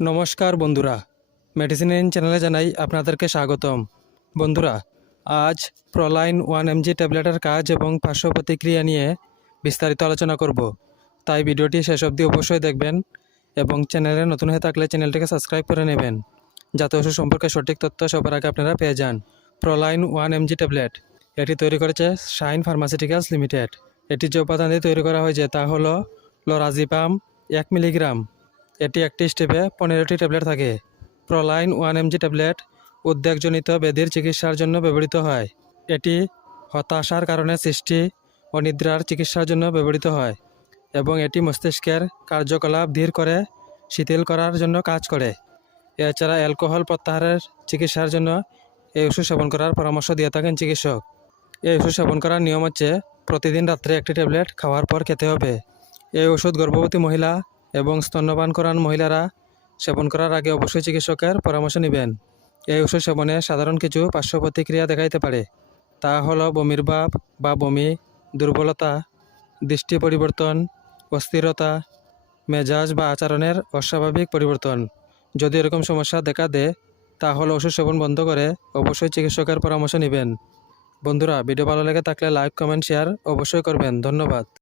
নমস্কার বন্ধুরা। মেডিসিন চ্যানেলে জানাই আপনাদেরকে স্বাগতম। বন্ধুরা, আজ প্রলাইন ওয়ান এমজি ট্যাবলেটের কাজ এবং পার্শ্ব প্রতিক্রিয়া নিয়ে বিস্তারিত আলোচনা করব। তাই ভিডিওটি শেষ অবধি অবশ্যই দেখবেন এবং চ্যানেলে নতুন হয়ে থাকলে চ্যানেলটিকে সাবস্ক্রাইব করে নেবেন, যাতে ওষুধ সম্পর্কে সঠিক তথ্য সবার আগে আপনারা পেয়ে যান। প্রলাইন ওয়ান এমজি ট্যাবলেট এটি তৈরি করেছে শাইন ফার্মাসিউটিক্যালস লিমিটেড এটি যে উপাদান দিয়ে তৈরি করা হয়েছে তা হলো লরাজিপাম এক মিলিগ্রাম এটি একটি স্টেপে পনেরোটি ট্যাবলেট থাকে। প্রলাইন ওয়ান এমজি ট্যাবলেট উদ্বেগজনিত ব্যাধির চিকিৎসার জন্য ব্যবহৃত হয়। এটি হতাশার কারণে সৃষ্টি অনিদ্রার চিকিৎসার জন্য ব্যবহৃত হয় এবং এটি মস্তিষ্কের কার্যকলাপ ধীর করে, শিথিল করার জন্য কাজ করে। এছাড়া অ্যালকোহল প্রত্যাহারের চিকিৎসার জন্য এই ওষুধ সেবন করার পরামর্শ দিয়ে থাকেন চিকিৎসক। এই ওষুধ সেবন করার নিয়ম হচ্ছে, প্রতিদিন রাত্রে একটি ট্যাবলেট খাওয়ার পর খেতে হবে। এই ওষুধ গর্ভবতী মহিলা এবং স্তন্যপান করান মহিলারা। সেবন করার আগে অবশ্যই চিকিৎসকের পরামর্শ নেবেন। এই ওষুধ সেবনে সাধারণ কিছু পার্শ্ব প্রতিক্রিয়া দেখাইতে পারে। তা হল বমির ভাব বা বমি, দুর্বলতা, দৃষ্টি পরিবর্তন, অস্থিরতা, মেজাজ বা আচরণের অস্বাভাবিক পরিবর্তন। যদি এরকম সমস্যা দেখা দেয়, তাহলে ওষুধ সেবন বন্ধ করে অবশ্যই চিকিৎসকের পরামর্শ নেবেন। বন্ধুরা, ভিডিও ভালো লেগে থাকলে লাইক, কমেন্ট, শেয়ার অবশ্যই করবেন। ধন্যবাদ।